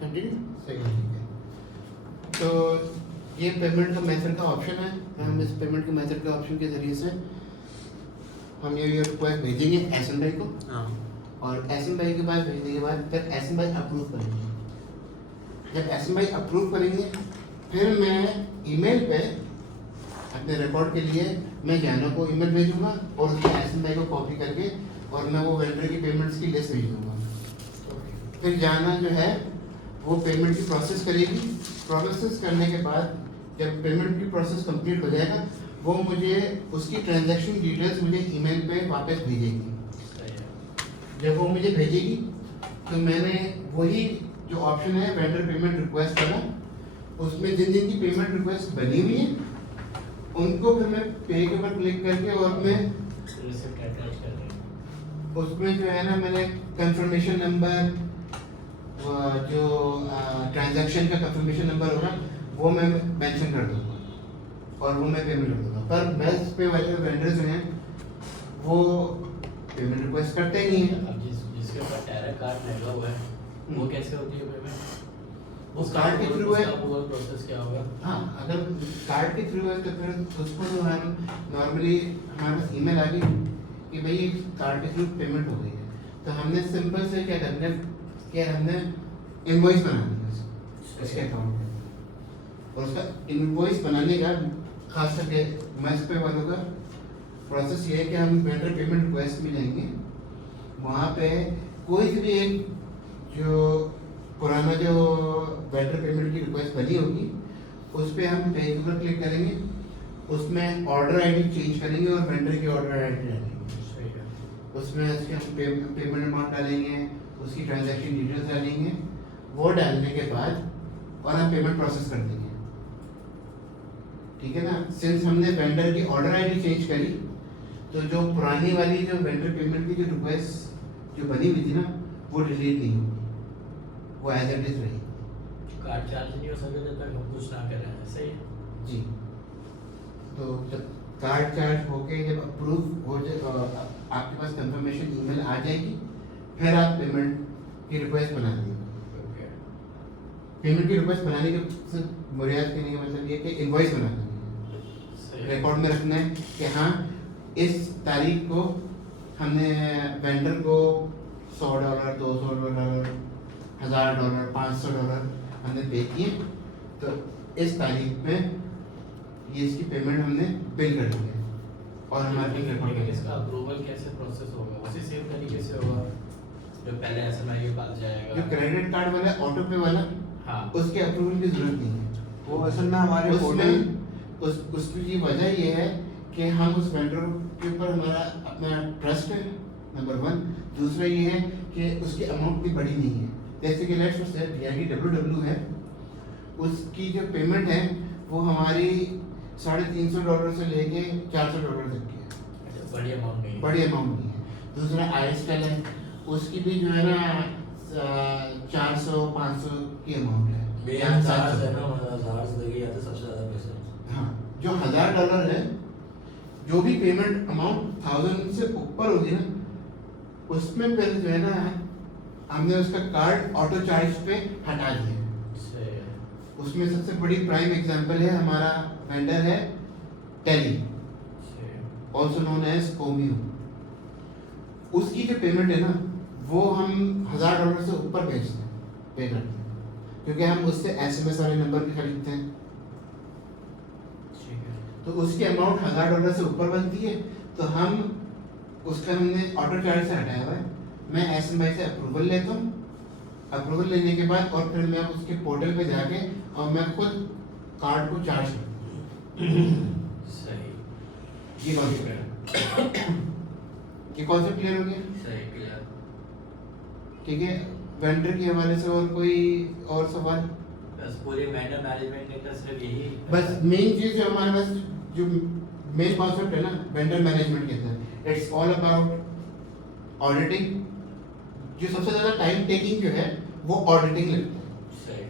Continue सही है, ठीक है। तो ये पेमेंट का मेथड का ऑप्शन है। हम इस पेमेंट के मेथड के ऑप्शन के ज़रिए से हम ये रिक्वेस्ट भेजेंगे एसएम भाई को। हाँ। और एसएम भाई के पास भेजने के बाद फिर एसएम भाई अप्रूव करेंगे। जब एसएम भाई अप्रूव करेंगे फिर मैं ईमेल पे अपने रिकॉर्ड के लिए मैं जाना को ईमेल भेजूंगा और उसमें एसएम भाई को कॉपी करके और मैं वो वेंडर की पेमेंट्स की लिस्ट भेज दूंगा। फिर जाना जो है वो पेमेंट की प्रोसेस करेगी। प्रोसेस करने के बाद जब पेमेंट की प्रोसेस कंप्लीट हो जाएगा वो मुझे उसकी ट्रांजैक्शन डिटेल्स मुझे ईमेल पे वापस भेजेगी। जब वो मुझे भेजेगी तो मैंने वही जो ऑप्शन है वेंडर पेमेंट रिक्वेस्ट वाला, उसमें जिन जिन की पेमेंट रिक्वेस्ट बनी हुई है उनको फिर मैं पे के ऊपर क्लिक करके और मैं उसमें जो है ना मैंने कंफर्मेशन नंबर जो ट्रांजैक्शन का कंफर्मेशन नंबर होगा वो मैं मेंशन कर दूंगा और वो मैं पेमेंट कर दूंगा। पर बेल्स पे वाले वेंडर्स हैं वो पेमेंट रिक्वेस्ट करते ही नहीं है। अब जिसके ऊपर डायरेक्ट कार्ड लगा हुआ है वो कैसे होती है पेमेंट? उस कार्ड के थ्रू है। वो प्रोसेस क्या होगा? हाँ, अगर कार्ड के थ्रू है तो फिर उसको जो है नॉर्मली हमारे पास ईमेल आ गई कि भाई कार्ड के थ्रू पेमेंट हो गई है, तो हमने सिंपल से क्या करना है कि हमने इनवॉइस बनानी है उसके अकाउंट में। और उसका इनवॉइस बनाने का खास करके मैच पे वालों का प्रोसेस ये है कि हम वेंडर पेमेंट रिक्वेस्ट में जाएंगे, वहाँ पे कोई भी एक जो पुराना जो वेंडर पेमेंट की रिक्वेस्ट बनी होगी उस पर हम पे पर क्लिक करेंगे, उसमें ऑर्डर आईडी चेंज करेंगे और वेंडर की ऑर्डर आईडी डालेंगे। उसमें उसके हम पेमेंट अमाउंट डालेंगे, उसकी ट्रांजैक्शन डिटेल्स डालेंगे। वो डालने के बाद और हम पेमेंट प्रोसेस कर देंगे, ठीक है ना। सिंस हमने वेंडर की ऑर्डर आईडी चेंज करी तो जो पुरानी वाली जो वेंडर पेमेंट की जो रिक्वेस्ट जो बनी हुई थी ना वो डिलीट नहीं होगी, वो एज इट इज रही। कार्ड चार्ज नहीं हो सकता जब तक हम कुछ ना करें, सही है जी। तो जब कार्ड चार्ज होके जब अप्रूव हो जाए आपके पास कंफर्मेशन ईमेल आ जाएगी फिर आप पेमेंट की रिक्वेस्ट बना देंगे। पेमेंट की रिक्वेस्ट बनाने के बुनियाद करने का मतलब ये कि इनवॉइस बना देंगे, रिकॉर्ड में रखना है कि हाँ इस तारीख को हमने वेंडर को $100, $200, $1000, $500 हमने पे किए, तो इस तारीख में ये इसकी पेमेंट हमने बिल कर दी है और हमारे रिकॉर्ड में इसका अप्रूवल कैसे प्रोसेस होगा? उसी सेम तरीके से होगा जो पहले एसएमआई के पास जाएगा। जो क्रेडिट कार्ड वाला ऑटो पे वाला हाँ, उसके अप्रूवल की जरूरत नहीं है। वो असल में हमारे उसमें उसकी वजह ये है कि हम उस वेंडर के ऊपर हमारा अपना ट्रस्ट है, नंबर 1। दूसरा ये है कि उसकी अमाउंट भी बड़ी नहीं है। जैसे कि लेट्स से DRDWW है, उसकी जो पेमेंट है वो हमारी $350 से लेके $400 तक की है। बड़ी अमाउंट नहीं है। बड़ी अमाउंट नहीं है। दूसरा ISTEL है, उसकी भी जो है ना 400-500 की अमाउंट है। हाँ, जो $1000 है, जो भी पेमेंट अमाउंट 1000 से ऊपर होगी ना उसमें फिर जो है ना हमने उसका कार्ड ऑटो चार्ज पे हटा दिया। उसमें सबसे बड़ी प्राइम एग्जांपल है हमारा वेंडर है टेली, ऑल्सो नोन एज कोमियो। उसकी जो पेमेंट है ना वो हम $1000 से ऊपर भेजते हैं, पे करते हैं, क्योंकि हम उससे SMS वाले नंबर भी खरीदते हैं। तो उसकी अमाउंट $1000 से ऊपर बनती है, तो हम उसका हमने ऑटो चार्ज से हटाया हुआ है। मैं SMI से अप्रूवल लेता हूँ, अप्रूवल लेने के बाद और फिर मैं उसके पोर्टल पे जाके और मैं खुद कार्ड को चार्ज करता हूँ। सही। ये कॉन्सेप्ट है। ये कॉन्सेप्ट क्लियर हो गया? सही, क्लियर। ठीक है, वेंडर के हवाले से और कोई और सवाल? बस पूरे वेंडर मैनेजमेंट का सिर्फ यही बस मेन चीज जो हमारे पास जो मेन कॉन्सेप्ट है ना वेंडर मैनेजमेंट के अंदर, इट्स ऑल अबाउट ऑडिटिंग। जो सबसे ज़्यादा टाइम टेकिंग जो है वो ऑडिटिंग लगता है। सही।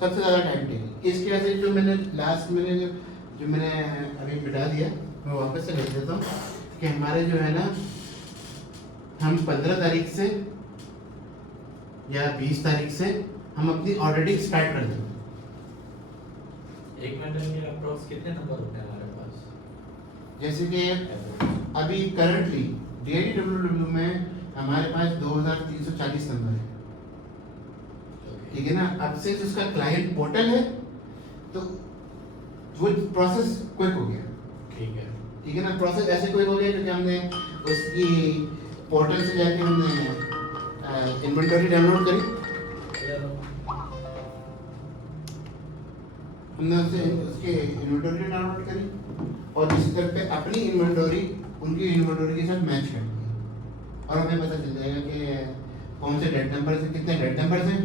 सबसे ज़्यादा टाइम टेकिंग। इसकी वजह से जो मैंने लास्ट में जो मैंने अभी मिटा दिया मैं वापस से लिख देता हूँ कि हमारे जो है ना हम 15 तारीख से या 20 तारीख से हम अपनी ऑडिटिंग स्टार्ट कर देंगे। एक वेंडर के अप्रोक्स कितने नंबर होते हैं हमारे पास? जैसे कि अभी करंटली DIDWW में हमारे पास 2340 नंबर है, ठीक है ना। अब से उसका क्लाइंट पोर्टल है तो वो प्रोसेस क्विक हो गया, ठीक है। ठीक है ना। प्रोसेस ऐसे क्विक हो गया क्योंकि हमने उसकी पोर्टल से जाके हमने इन्वेंटरी डाउनलोड करी, हमने उसके इन्वेंटरी डाउनलोड करी और इसी तरह पे अपनी इन्वेंटरी उनकी इन्वेंटरी के साथ मैच कर दी और हमें पता चल जाएगा कि कौन से डेट नंबर से कितने डेट नंबर हैं,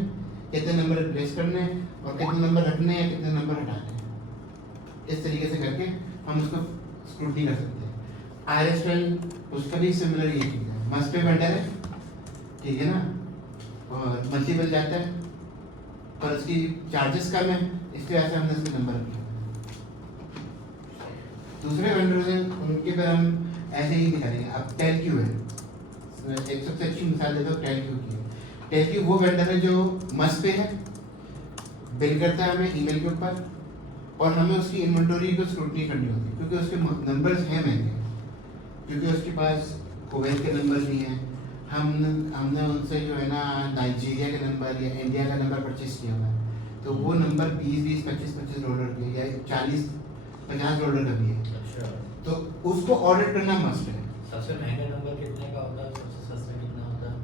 कितने नंबर रिप्लेस करने हैं और कितने नंबर रखने हैं, कितने नंबर हटाने हैं। इस तरीके से करके हम उसको स्क्रूटनी कर सकते हैं। IRSTyle उसका भी सिमिलर ये चीज़ है, मस्ट पे वेंडर है, ठीक है ना, और मंथली बिल जाता है और उसकी चार्जेस कम है, इसलिए ऐसे हमने इसके नंबर रखे। दूसरे वेंडर्स हैं उनके पर हम ऐसे ही दिखाएंगे। अब टेलक्यू है, एक सबसे अच्छी मिसाल देता हूँ टेलक्यू की। टेलक्यू वो वेंडर है जो मस्ट पे है, बिल करता है हमें ईमेल के ऊपर और हमें उसकी इन्वेंटरी को स्क्रूटनी करनी होती है क्योंकि उसके नंबर्स हैं महंगे, क्योंकि उसके पास कुवैत के नंबर नहीं है। हमने उनसे जो है ना नाइजीरिया के नंबर या इंडिया का नंबर परचेज किया हुआ है, तो वो नंबर 20-20, 25-25 डॉलर के या 40-50 डॉलर का भी है, अच्छा। तो उसको ऑडिट करना मस्ट है। सबसे महंगा नंबर कितने का होता है, सबसे सस्ता कितना होता है?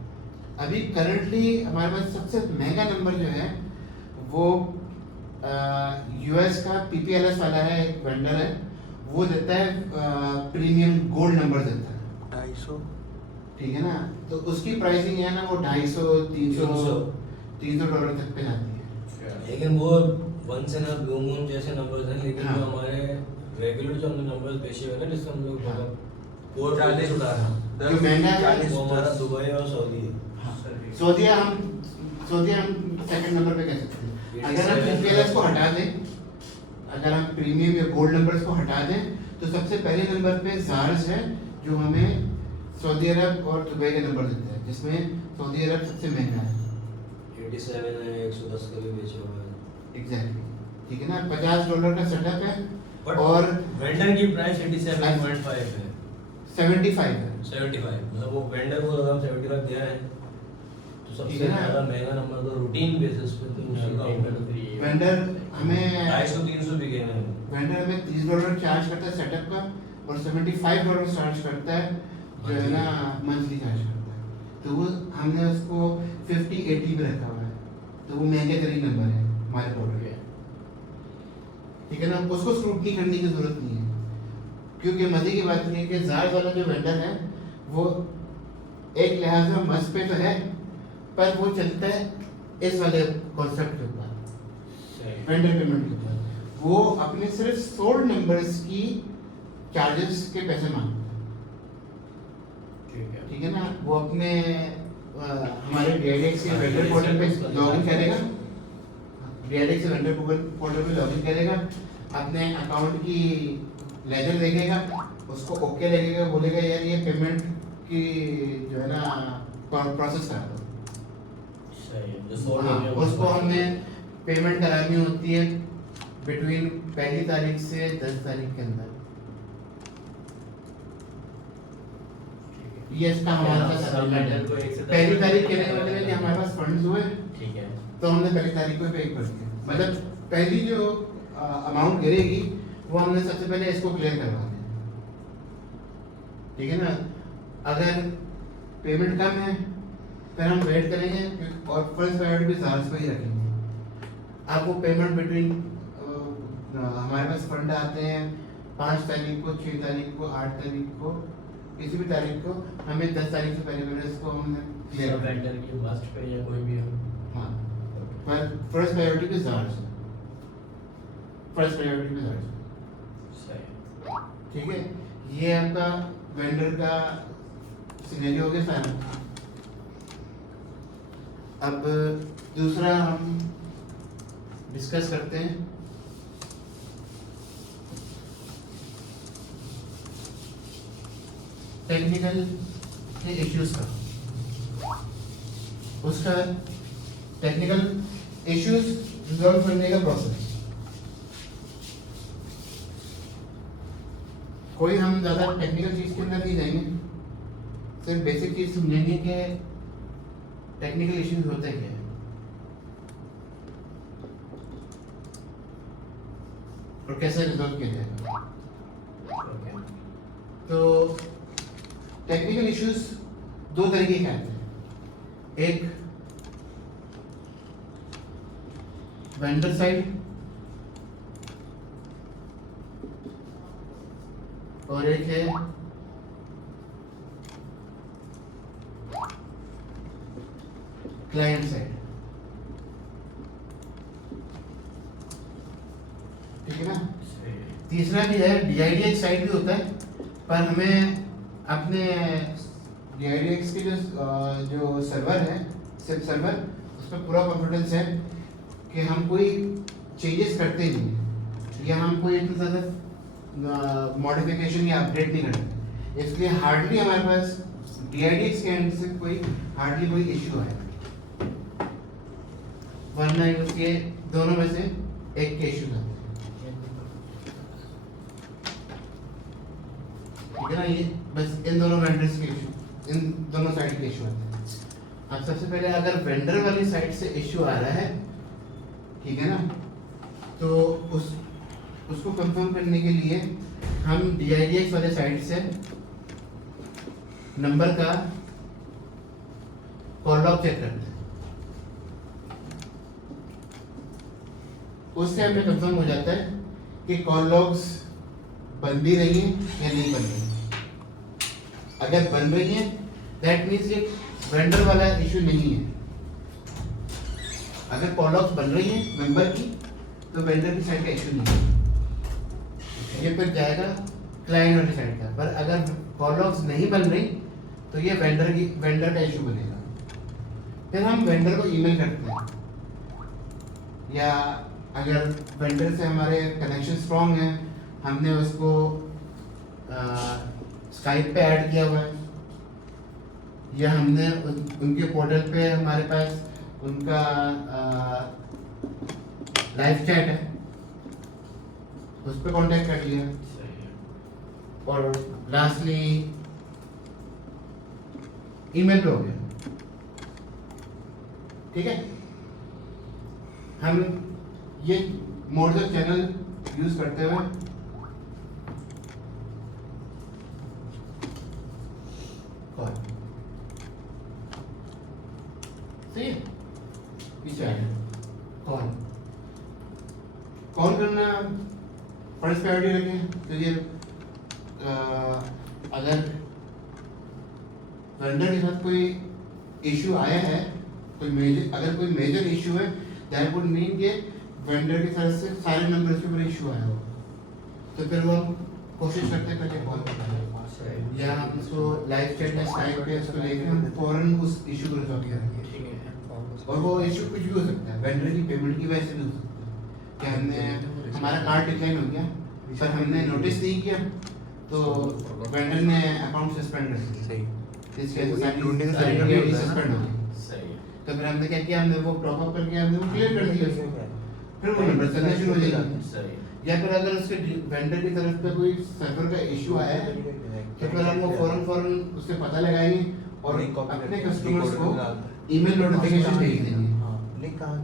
अभी करंटली हमारे पास सबसे महंगा नंबर जो है वो US का PPLS वाला है, एक वेंडर है, वो देता है प्रीमियम गोल्ड नंबर देता है 250, ठीक है ना। तो उसकी प्राइसिंग है ना वो 250-300 डॉलर तक पे जाती है। लेकिन वो once in a blue moon जैसे नंबर्स हैं, लेकिन हाँ। जो हमारे रेगुलर जो हमने नंबर्स बेचे हुए हैं ना, जिससे हम लोग हाँ। कोर चार्जेस उड़ा रहे हैं, जो महंगा है वो हमारा दुबई और सऊदी है। हाँ, सऊदीया हम सेकंड नंबर पे कह सकते हैं। अगर हम PPLS को हटा दें, अगर हम प्रीमियम या गोल्ड नंबर्स को हटा दें तो सबसे पहले नंबर पे ज़ार्स है जो हमें सऊदी अरब और दुबई के नंबर देते हैं, जिसमें सऊदी अरब सबसे महंगा है। 87 है, 110 का भी बेचा हुआ है। एग्जैक्टली, ठीक है ना। $50 का सेटअप है But और वेंडर की प्राइस 87.5 है, 75 है। 75, मतलब वो वेंडर को अगर हम 75 दे रहे हैं तो सबसे ठीक है ना? ज़्यादा महंगा नंबर तो रूटीन बेसिस पे तो उसी का होगा। वेंडर हमें 250-300 बिकेगा। वेंडर हमें $30 चार्ज करता है सेटअप का और $75 चार्ज करता है जो है ना मंथली चार्ज करता है। तो वो हमने उसको 50-80 पे रखा हुआ है, तो वो महंगे तरीन नंबर है हमारे पोर्टल के, ठीक है ना। उसको स्क्रूटनी करने की जरूरत नहीं है क्योंकि मजे की बात ये है कि जार वाला जो वेंडर है वो एक लिहाज में मस्त पे तो है, पर वो चलता है इस वाले कॉन्सेप्ट के ऊपर, वेंडर पेमेंट के ऊपर। वो अपने सिर्फ सोल्ड नंबर्स की चार्जेस के पैसे मांगता है, ठीक है ना। वो अपने हमारे DIDX के वेंडर पोर्टल पे लॉगिन करेगा, DIDX से वेंडर पोर्टल पे लॉगिन करेगा, अपने अकाउंट की लेजर देखेगा, उसको ओके लगेगा, बोलेगा यार ये पेमेंट की जो है ना प्रोसेस करा दो। हाँ, उसको हमने पेमेंट करानी होती है बिटवीन पहली तारीख से 10 तारीख के अंदर। ये इसका हमारे पास सेटलमेंट है। पहली तारीख कहने का मतलब है कि हमारे पास फंड्स हुए, ठीक है, तो हमने पहली तारीख को पे कर दिया। मतलब पहली जो अमाउंट गिरेगी वो हमने सबसे पहले इसको क्लियर करवा दें, ठीक है ना। अगर पेमेंट कम है फिर हम वेट करेंगे और फर्स्ट प्रायोरिटी भी ज़ार्स पे ही रखेंगे। अब वो पेमेंट बिटवीन हमारे पास फंड आते हैं 5 तारीख को, 6 तारीख को, 8 तारीख को, किसी भी तारीख को, हमें 10 तारीख से पहले इसको हमने क्लियर कर वेंडर की मस्ट पे या कोई भी हो। हाँ, पर फर्स्ट प्रायोरिटी पे ज़ार्स, फर्स्ट प्रायोरिटी पे ज़ार्स, सही। ठीक है। ये आपका वेंडर का सिनेरियो हो गया सारा। अब दूसरा हम डिस्कस करते हैं टेक्निकल इश्यूज का। उसका टेक्निकल इश्यूज रिजॉल्व करने का प्रोसेस। कोई हम ज़्यादा टेक्निकल चीज़ के अंदर नहीं जाएंगे, सिर्फ बेसिक चीज़ समझेंगे कि टेक्निकल इश्यूज होते क्या हैं। और कैसे रिजॉल्व किया जाएगा। ओके। तो टेक्निकल इश्यूज दो तरीके के आते हैं, एक वेंडर साइड और एक है क्लाइंट साइड। ठीक है ना। सही है। तीसरा भी है DIDX साइड भी होता है, पर हमें अपने DIDX के जो सर्वर है, सिर्फ सर्वर, उस पर पूरा कॉन्फिडेंस है कि हम कोई चेंजेस करते ही नहीं या हम कोई इतना ज़्यादा मॉडिफिकेशन या अपडेट नहीं करते, इसलिए हार्डली हमारे पास DIDX के एंड से हार्डली कोई इश्यू आए, वरना उसके दोनों में से एक के इश्यू आते हैं। ठीक है ना। ये बस इन दोनों वेंडर्स के इशू, इन दोनों साइड के इशू आते हैं। अब सबसे पहले अगर वेंडर वाली साइड से इशू आ रहा है, ठीक है ना, तो उसको कंफर्म करने के लिए हम DIDX वाले साइड से नंबर का कॉल लॉग चेक करते हैं। उससे हमें कंफर्म हो जाता है कि कॉल लॉग्स बन भी रही हैं या नहीं बन रही हैं। अगर बन रही हैं, दैट मीन्स ये वेंडर वाला इशू नहीं है। अगर कॉल लॉग्स बन रही हैं मेंबर की, तो वेंडर की साइड का इशू नहीं है, ये फिर जाएगा क्लाइंट वाली साइड का। पर अगर कॉल लॉग्स नहीं बन रही, तो ये वेंडर का इशू बनेगा। फिर हम वेंडर को ईमेल करते हैं, या अगर वेंडर से हमारे कनेक्शन स्ट्रॉन्ग है, हमने उसको स्काइप पे ऐड किया हुआ है, या हमने उनके पोर्टल पे हमारे पास उनका लाइव चैट है, उस पर कांटेक्ट कर लिया। सही है। और लास्टली ईमेल पे हो गया। ठीक है। हम ये मोड्स ऑफ चैनल यूज करते हुए कॉल, सही है, पीछे आ गया कॉल करना फर्स्ट प्रायोरिटी रखें, क्योंकि अगर वेंडर के साथ कोई इशू आया है, अगर कोई मेजर इशू है, दैट वुड मीन कि वेंडर की तरफ से सारे नंबर्स के ऊपर इशू आया हो, तो फिर वो हम कोशिश करते हैं पहले कॉल करना, या हम उसको लाइव चैट में स्काइप पे उसको लेके हम फौरन उस इशू को रिजॉल्व करेंगे। ठीक है। और वो इशू कुछ भी हो सकता है, वेंडर की पेमेंट की वजह से भी हो सकता है कि हमने हमारा कार्ड डिक्लाइन हो गया, पर हमने नोटिस नहीं किया, तो वेंडर ने अकाउंट सस्पेंड कर दिया। सही। इसके सारी आईडी सस्पेंड हो गई। सही है। तो फिर हमने क्या किया, हमने वो टॉप अप करके हमने वो क्लियर कर दिया उसको, फिर वो नंबर चलना शुरू हो जाएगा। सही है। या फिर अगर उसके वेंडर की तरफ पे कोई सर्वर का इशू आया है, तो फिर हम वो फौरन उससे पता लगाएंगे और अपने कस्टमर्स को ईमेल नोटिफिकेशन भेज देंगे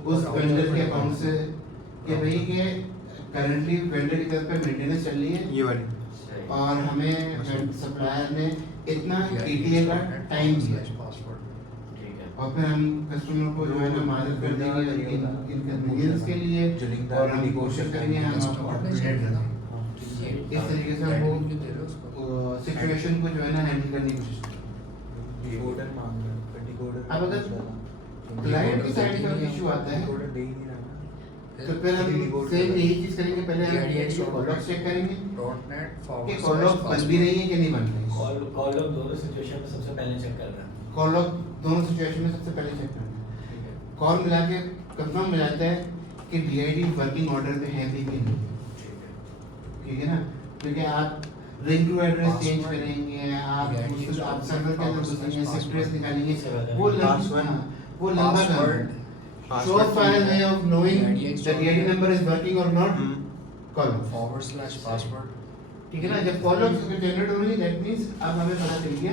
उस वेंडर के अकाउंट से कि भाई के करंटली वेंडर की तरफ पे मेंटेनेंस चल रही है, ये वाली सही है। और हमें सप्लायर ने इतना ETA का टाइम दिया है। ठीक है। और फिर हम कस्टमर को जो है ना मदद कर देंगे इनकन्वीनियंस के लिए, और हम कोशिश करेंगे हम आपको अपडेट करें। इस तरीके से हम वो सिचुएशन को जो है ना हैंडल करने की कोशिश करें। अब अगर क्लाइंट की साइड का इशू आता है, तो फिर हम सेम यही चीज करेंगे, पहले हम कॉल लॉग्स चेक करेंगे कि कॉल लॉग बन भी रही है कि नहीं बन रही है। कॉल लॉग दोनों सिचुएशन में सबसे पहले चेक कर रहा है। कॉल लॉग दोनों सिचुएशन में सबसे पहले चेक करना है। ठीक है। कॉल मिला के कंफर्म हो जाता है कि DID वर्किंग ऑर्डर पे है भी कि नहीं, ठीक है। ठीक है ना। क्योंकि आप रिंग टू एड्रेस चेंज करेंगे, आप सर्वर के अंदर घुसेंगे, एड्रेस निकालेंगे, वो लंबा काम है। surefire way of knowing DIDX the DID number is working or not, column /password. ठीक है ना। जब कॉलम जनरेट होंगे दैट मींस अब हमें पता चल गया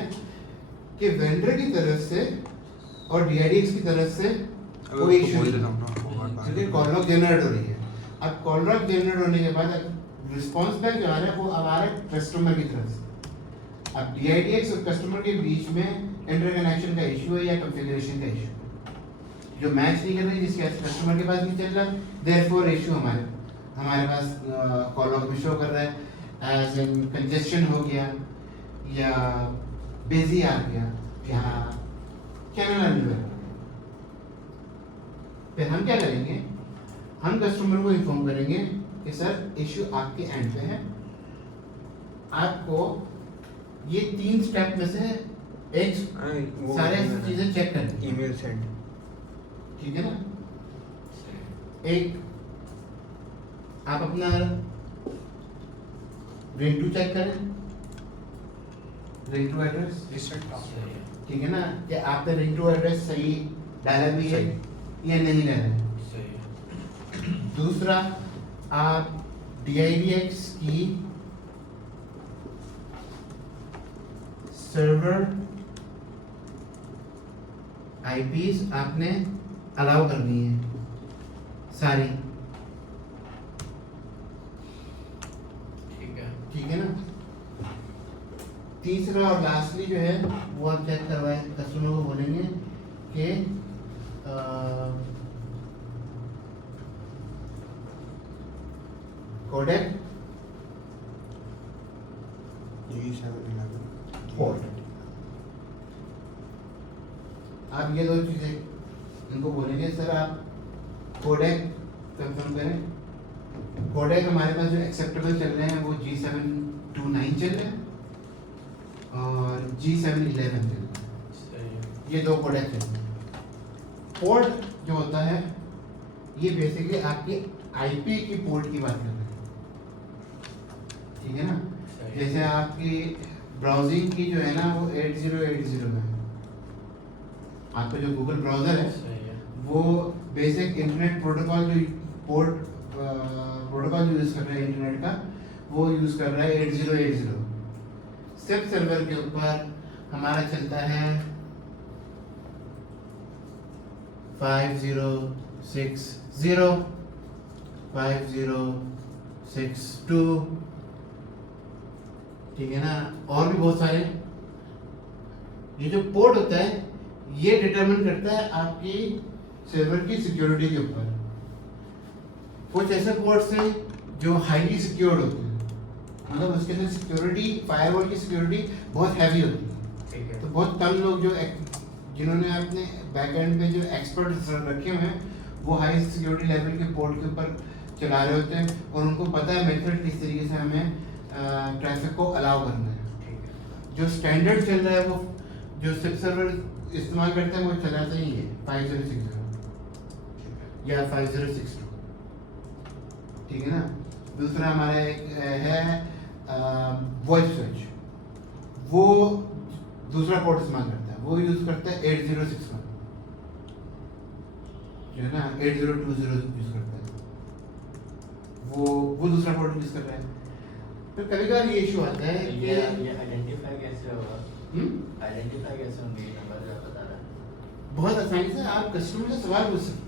कि वेंडर की तरफ से और DIDX की तरफ से कोई इशू नहीं, क्योंकि कॉल लॉग जनरेट हो रही है। अब कॉल लॉग जनरेट होने के बाद रिस्पांस बैक जो आ रहा है वो अब आ रहा है कस्टमर की तरफ से। अब DIDX और कस्टमर के बीच में इंटरकनेक्शन का इशू है या कॉन्फ़िगरेशन का इशू जो मैच नहीं कर रही, जिसके कस्टमर के पास नहीं चल रहा, देयरफॉर इशू हमारे पास कॉल लॉग में शो कर रहा है एज इन कंजेशन हो गया या बिजी आ गया या चैनल अनअवेलेबल। फिर हम क्या करेंगे, हम कस्टमर को इन्फॉर्म करेंगे कि सर इशू आपके एंड पे है, आपको ये 3 स्टेप में से एक सारे चीजें चेक करनी, ईमेल सेंड, ठीक है ना। एक आप अपना रिंग टू चेक करें, रिंग टू एड्रेस, ठीक है ना, कि आपने रिंग टू एड्रेस सही डाला भी है या नहीं डाला है। दूसरा, आप DIDX की सर्वर IPs आपने अलाउ करनी है सारी, ठीक है ना। तीसरा और लास्टली जो है वो आप चेक करवाए, कस्टमर को बोलेंगे कि कोडेक पोर्ट, आप ये 2 चीजें इनको बोलेंगे सर आप कोडेक कंफर्म करें। कोडेक हमारे पास जो एक्सेप्टेबल चल रहे हैं वो G729 चल रहे हैं और G711 चल रहे हैं, ये 2 कोडेक चल रहे हैं। पोर्ट जो होता है ये बेसिकली आपकी IP की पोर्ट की बात कर रहे हैं, ठीक है ना। जैसे आपकी ब्राउजिंग की जो है ना वो 8080 में है, आपका जो गूगल ब्राउजर है वो बेसिक इंटरनेट प्रोटोकॉल जो पोर्ट प्रोटोकॉल जो यूज़ कर रहा है इंटरनेट का, वो यूज़ कर रहा है 8080। सिर्फ सर्वर के ऊपर हमारा चलता है 5060 5062, ठीक है ना। और भी बहुत सारे, ये जो पोर्ट होता है ये डिटरमिन करता है आपकी सर्वर की सिक्योरिटी के ऊपर। कुछ ऐसे पोर्ट्स हैं जो हाईली सिक्योर्ड होते हैं, मतलब उसके अंदर सिक्योरिटी, फायरवॉल की सिक्योरिटी बहुत हैवी होती है, ठीक है। तो बहुत कम लोग जो जिन्होंने अपने बैकएंड पे जो एक्सपर्ट रखे हुए हैं वो हाई सिक्योरिटी लेवल के पोर्ट के ऊपर चला रहे होते हैं और उनको पता है मेथड किस तरीके से हमें ट्रैफिक को अलाउ करना है। जो स्टैंडर्ड चल रहा है वो जो सिप सर्वर इस्तेमाल करते हैं वो चलाते ही है 5060 या 5062, ठीक है ना। दूसरा हमारा एक है वॉइस स्विच, वो दूसरा पोर्ट इस्तेमाल करता है, वो यूज़ करता है 8061 जो है ना, 8020 यूज़ करता है, वो दूसरा पोर्ट यूज़ कर रहा है। तो कभी कभार ये इशू आता है कि ये आइडेंटिफाई कैसे होगा, आइडेंटिफाई कैसे होंगे ये नंबर जो आप बता रहे हैं? बहुत आसानी से आप कस्टमर से सवाल पूछ सकते हैं।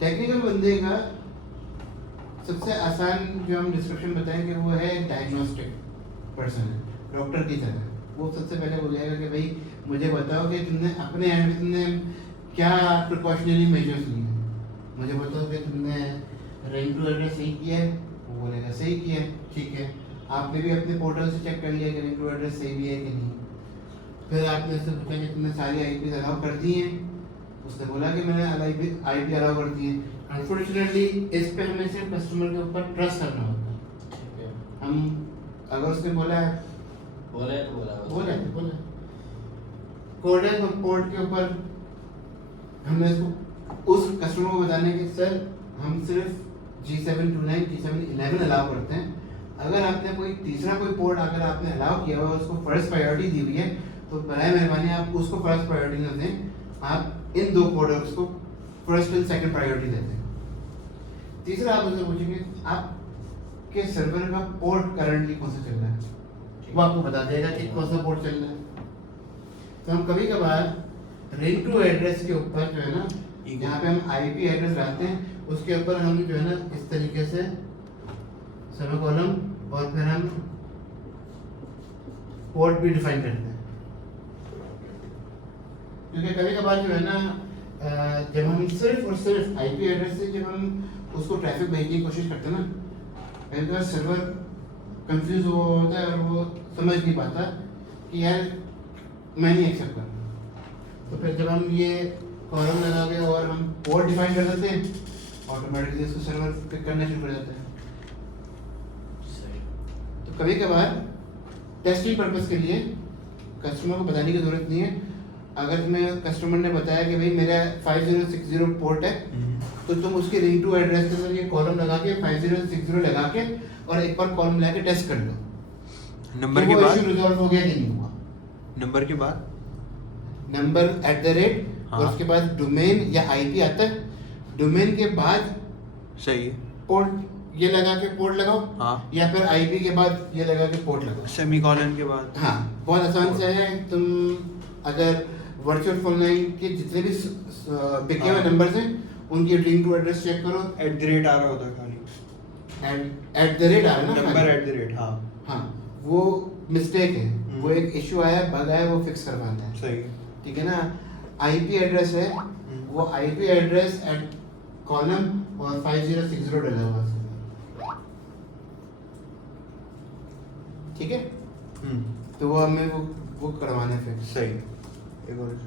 टेक्निकल बंदे का सबसे आसान जो हम डिस्क्रिप्शन बताएंगे वो है डायग्नोस्टिक पर्सन है, डॉक्टर की तरह। वो सबसे पहले बोलेगा कि भाई मुझे बताओ कि तुमने अपने एंड में तुमने क्या प्रिकॉशनरी मेजर्स लिए हैं, मुझे बताओ कि तुमने रिंग टू एड्रेस सही किया है, वो बोलेगा सही किया है, ठीक है। आपने भी अपने पोर्टल से चेक कर लिया कि रिंग टू एड्रेस सही भी है कि नहीं। फिर आपने उससे पूछा कि तुमने सारी IP अलाउ कर दी हैं, उसने बोला कि मैंने IP अलाउ कर दी है। अनफॉर्चुनेटली इस पे हमें सिर्फ कस्टमर के ऊपर ट्रस्ट करना होता है। ठीक है, हम अगर उसने बोला है बोला है तो बोला कोडेक और पोर्ट के ऊपर हमने इसको उस कस्टमर को बताने के सर हम सिर्फ G729 G711 अलाउ करते हैं, अगर आपने कोई तीसरा कोई पोर्ट अगर आपने अलाउ किया हुआ है उसको फर्स्ट प्रायोरिटी दी हुई है तो बराए मेहरबानी आप उसको फर्स्ट प्रायोरिटी न दें, आप इन 2 पोर्ट्स को फर्स्ट एंड सेकंड प्रायोरिटी देते हैं। तीसरा आप मुझसे पूछेंगे आपके सर्वर का पोर्ट करंटली कौन सा चल रहा है, वो आपको बता देगा कि कौन सा पोर्ट चल रहा है। तो हम कभी कभार रिंग टू एड्रेस के ऊपर जो है ना, यहाँ पे हम आईपी एड्रेस डालते हैं, उसके ऊपर हम जो है ना इस तरीके से सेमीकोलन और फिर हम पोर्ट भी डिफाइन करते हैं। क्योंकि कभी कभार जो है ना जब हम सिर्फ और सिर्फ आईपी एड्रेस से जब हम उसको ट्रैफिक भेजने की कोशिश करते हैं ना, कई बार सर्वर कंफ्यूज होता है और वो समझ नहीं पाता कि यार मैं नहीं एक्सेप्ट कर रहा। तो फिर जब हम ये कॉलम लगा के और हम पोर्ट डिफाइन कर देते हैं, ऑटोमेटिकली इसको सर्वर पिक करना शुरू कर देता है। तो कभी कभार टेस्टिंग पर्पस के लिए कस्टमर को बताने की जरूरत नहीं है। अगर तुम्हें कस्टमर ने बताया कि भाई मेरा 5060 पोर्ट है, तो तुम उसके रिंग टू एड्रेस के साथ ये कॉलम लगा के 5060 लगा के और एक बार कॉलम लगा के टेस्ट कर लो नंबर के बाद इशू रिजॉल्व हो गया कि नहीं हुआ। नंबर के बाद नंबर @ और हाँ। उसके बाद डोमेन या आईपी आता है, डोमेन के बाद सही है, पोर्ट ये लगा के पोर्ट लगाओ, हाँ। या फिर आईपी के बाद ये लगा के पोर्ट लगाओ। सेमीकोलन के बाद हाँ, बहुत आसान से है। तुम अगर वर्चुअल फोन लाइन के जितने भी बिके हुए हाँ। नंबर्स हैं उनकी रिंग टू एड्रेस चेक करो। @ आ रहा होता है खाली, @ आ रहा है ना नंबर खाली। @ हाँ हाँ, वो मिस्टेक है, वो एक इशू आया, बग आया, वो फिक्स करवाना है। सही है। ठीक है ना। आईपी एड्रेस है, वो आईपी एड्रेस एट कॉलम और 5060 डला हुआ है। ठीक है, तो वो हमें वो करवाना है फिक्स। सही है। एक और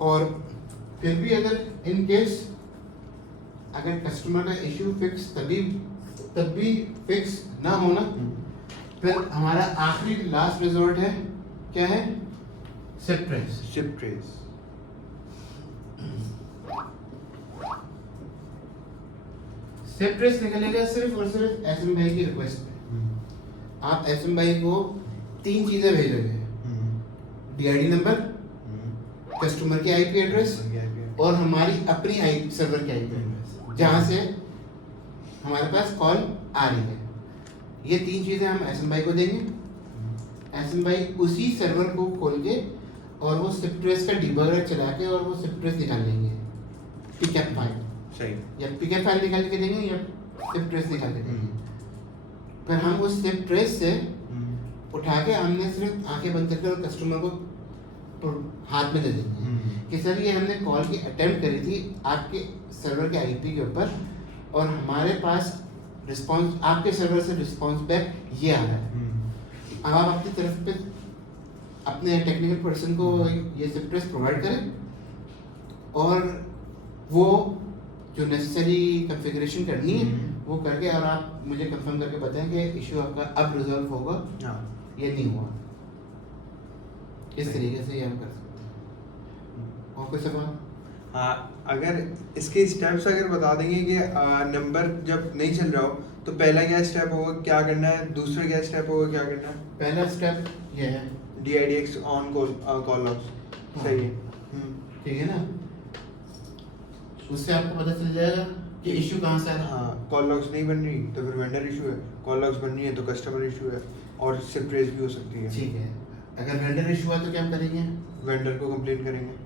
और फिर भी अगर इन केस अगर कस्टमर का इशू फिक्स तब भी फिक्स ना होना, फिर हमारा आखिरी लास्ट रिजॉर्ट है, क्या है? Sip trace. Ship trace. Sip trace निकलेगा सिर्फ और सिर्फ एसएम भाई की रिक्वेस्ट पे। आप एसएम भाई को 3 चीजें भेजोगे, डीआईडी नंबर, कस्टमर की आईपी एड्रेस और हमारी अपनी आई सर्वर की आईपी एड्रेस जहाँ से हमारे पास कॉल आ रही है। ये 3 चीज़ें हम एसएम भाई को देंगे। एसएम भाई उसी सर्वर को खोल के और वो सिप ट्रेस का डिबगर चला के और वो सिप ट्रेस निकाल लेंगे, पिकअप फाइल। सही। या पिकअप फाइल निकाल के देंगे या सिप ट्रेस निकाल के देंगे। फिर हम उस सिप ट्रेस से उठा के हमने सिर्फ आंखें बंद करके और कस्टमर को हाथ में दे देंगे कि सर ये हमने कॉल की अटेम्प्ट करी थी आपके सर्वर के आईपी के ऊपर और हमारे पास रिस्पांस, आपके सर्वर से रिस्पांस बैक ये आ रहा है। अब आप अपनी तरफ पे अपने टेक्निकल पर्सन को ये सिप ट्रेस प्रोवाइड करें और वो जो नेसेसरी कॉन्फ़िगरेशन करनी है वो करके और आप मुझे कंफर्म करके बताएं कि इशू आपका अब रिजॉल्व होगा या नहीं हुआ। इस तरीके से ये हम कर सकते हैं। और कोई सवाल? हाँ, अगर इसके स्टेप्स अगर बता देंगे कि नंबर जब नहीं चल रहा हो तो पहला क्या स्टेप होगा, क्या करना है, दूसरा क्या स्टेप होगा, क्या करना है? पहला स्टेप ये है DIDX ऑन कॉल लॉग्स। सही है। ठीक है ना, उससे आपको पता चल जाएगा कि इशू कहाँ से आ रहा है। हाँ, कॉल लॉग्स नहीं बन रही तो फिर वेंडर इशू है, कॉल लॉग्स बन रही है तो कस्टमर इशू है और सिप ट्रेस भी हो सकती है। ठीक है, अगर वेंडर इशू हुआ तो क्या हम करेंगे? वेंडर को कंप्लेन करेंगे।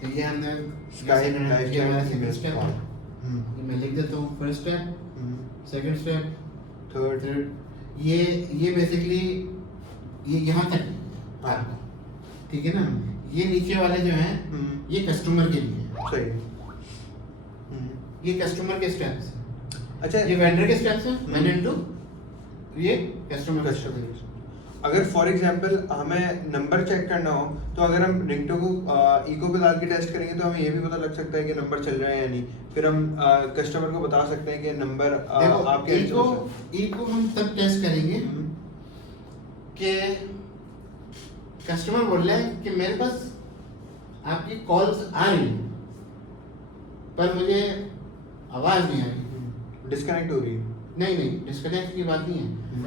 तो ये हमने Skype, live ये हमारा chat, सेकंड email। स्टेप है। ये मैं लिख देता हूँ, first step, second step, third. Third. ये बेसिकली ये यहाँ तक हाँ। आपका, ठीक है ना। ये नीचे वाले जो हैं ये कस्टमर के लिए है। सही। ये कस्टमर के स्टेप्स हैं। अच्छा, ये वेंडर के स्टेप्स हैं, मैंने इनटू ये कस्टमर के कस्टमर। steps। अगर फॉर एग्जांपल हमें नंबर चेक करना हो तो अगर हम रिंगटोन को इको पे डाल के टेस्ट करेंगे तो हमें ये भी पता लग सकता है कि नंबर चल रहा है या नहीं। फिर हम कस्टमर को बता सकते हैं कि नंबर देखो, आपके इको हम तब टेस्ट करेंगे कि कस्टमर बोल रहा है कि मेरे पास आपकी कॉल्स आ रही हैं पर मुझे आवाज नहीं आ रही। डिस्कनेक्ट हो रही है। नहीं नहीं, डिस्कनेक्ट की बात नहीं है,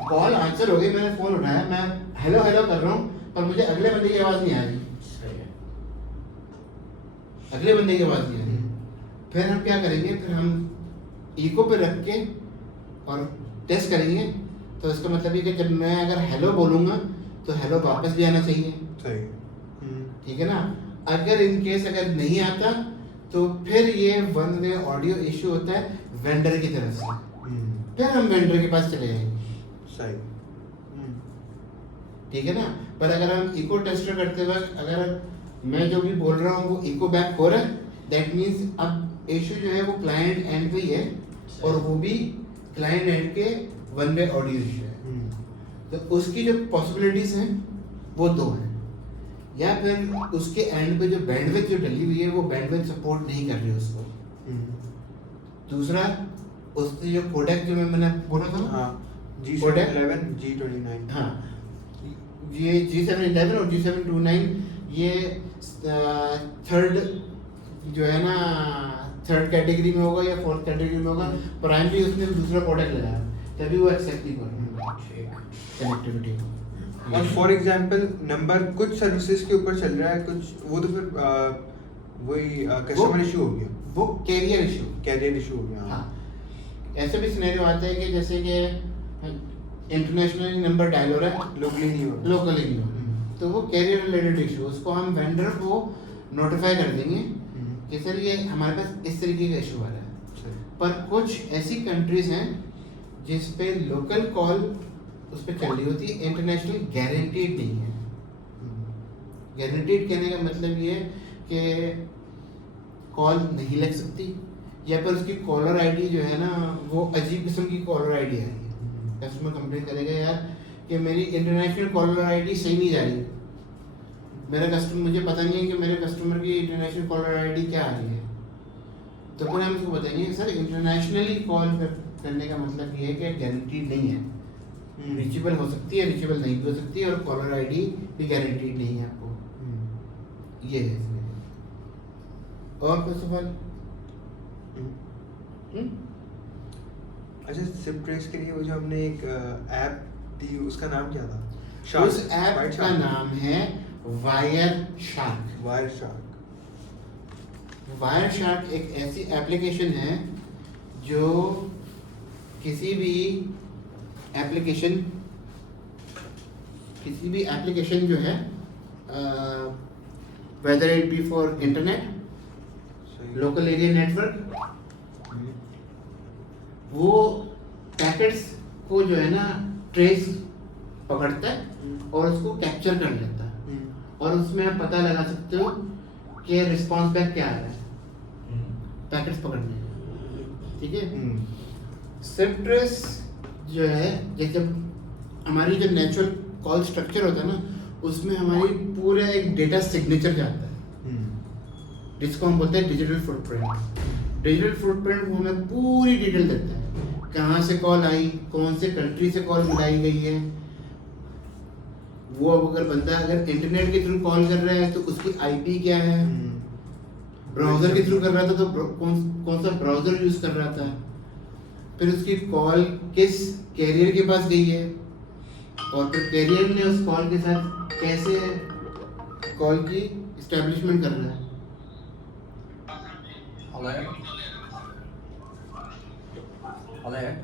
कॉल आंसर हो गई, मैंने फोन उठाया, मैं हेलो हेलो कर रहा हूँ, पर मुझे अगले बंदे की आवाज़ नहीं आ रही, सही है। अगले बंदे की आवाज़ नहीं आ रही। फिर हम क्या करेंगे, फिर हम इको पे रख के और टेस्ट करेंगे। तो इसका मतलब ये कि जब मैं अगर हेलो बोलूँगा तो हेलो वापस भी आना चाहिए, सही। ठीक है ना। अगर इन केस अगर नहीं आता तो फिर ये वन वे ऑडियो इशू होता है वेंडर की तरफ से, फिर हम वेंडर के पास चले जाएंगे, सही। ठीक है ना। पर अगर हम इको टेस्टर करते वक्त अगर मैं जो भी बोल रहा हूँ वो इको बैक हो रहा है, दैट मीन्स अब इशू जो है वो क्लाइंट एंड पे ही है, और वो भी क्लाइंट एंड के वन वे ऑडियो इशू है। तो उसकी जो पॉसिबिलिटीज हैं वो दो हैं, या फिर उसके एंड पे जो बैंडविड्थ जो डली हुई है वो बैंडविड्थ सपोर्ट नहीं कर रही उसको। दूसरा उसकी जो कोडेक जो मैंने बोला था ना, हाँ, Kodak? G711 G29। हाँ, ये G711 और G729 ये थर्ड जो है ना, थर्ड कैटेगरी में होगा या फोर्थ कैटेगरी में होगा, प्राइमरी उसने दूसरा प्रोडक्ट लगाया तभी वो एक्सेप्ट नहीं कर रहा कनेक्टिविटी। और फॉर एग्जांपल नंबर कुछ सर्विसेज के ऊपर चल रहा है, कुछ वो तो फिर वही कस्टमर इशू हो गया, वो कैरियर इशू, कैरियर इशू हो गया। हाँ। ऐसे भी सिनेरियो आते हैं कि जैसे कि इंटरनेशनल नंबर डायल हो रहा है, लोकली नहीं हो रहा। लोकली नहीं हो रहा, तो वो कैरियर रिलेटेड इशू, उसको हम वेंडर को नोटिफाई कर देंगे कि सर ये हमारे पास इस तरीके का इशू आ रहा है। पर कुछ ऐसी कंट्रीज हैं जिस पे लोकल कॉल उस पर चल रही होती है, इंटरनेशनल गारंटीड नहीं है। गारंटीड कहने का मतलब ये है कि कॉल नहीं लग सकती, या फिर उसकी कॉलर आईडी जो है ना वो अजीब किस्म की कॉलर आईडी आ रही है। कस्टमर कंप्लेन करेगा यार कि मेरी इंटरनेशनल कॉलर आईडी सही नहीं जा रही, मेरा कस्टमर, मुझे पता नहीं है कि मेरे कस्टमर की इंटरनेशनल कॉलर आईडी क्या आ रही है। तो फिर हम उसको बताएंगे सर इंटरनेशनली कॉल करने का मतलब ये है कि गारंटीड नहीं है, रीचेबल हो सकती है, रीचेबल नहीं भी हो सकती है, और कॉलर आईडी भी गारंटीड नहीं है आपको। ये है इसमें। और कोई सवाल? अच्छा, सिप ट्रेस के लिए वो जो हमने एक ऐप दी उसका नाम क्या था? उस ऐप White का Shark? नाम है wire shark. Wire shark. Wire shark एक ऐसी एप्लीकेशन है जो किसी भी एप्लीकेशन जो है, whether it be for internet, local area network, वो पैकेट्स को जो है ना ट्रेस पकड़ता है और उसको कैप्चर कर लेता है, और उसमें आप पता लगा सकते हो कि रिस्पॉन्स बैक क्या आ रहा है पैकेट्स पकड़ने का, ठीक है। सिप ट्रेस जो है, जैसे हमारी जो नेचुरल कॉल स्ट्रक्चर होता है ना, उसमें हमारी पूरा एक डेटा सिग्नेचर जाता है, जिसको हम बोलते हैं डिजिटल फुटप्रिंट। डिजिटल फुटप्रिंट वो हमें पूरी डिटेल देता है, कहाँ से कॉल आई, कौन से कंट्री से कॉल मिलाई गई है, वो अगर बंदा अगर इंटरनेट के थ्रू कॉल कर रहा है तो उसकी आईपी क्या है, ब्राउजर के थ्रू कर रहा था तो कौन सा ब्राउजर यूज कर रहा था, फिर उसकी कॉल किस कैरियर के पास गई है, और फिर कैरियर ने उस कॉल के साथ कैसे कॉल की एस्टेब्लिशमेंट कर रहा है। Alert.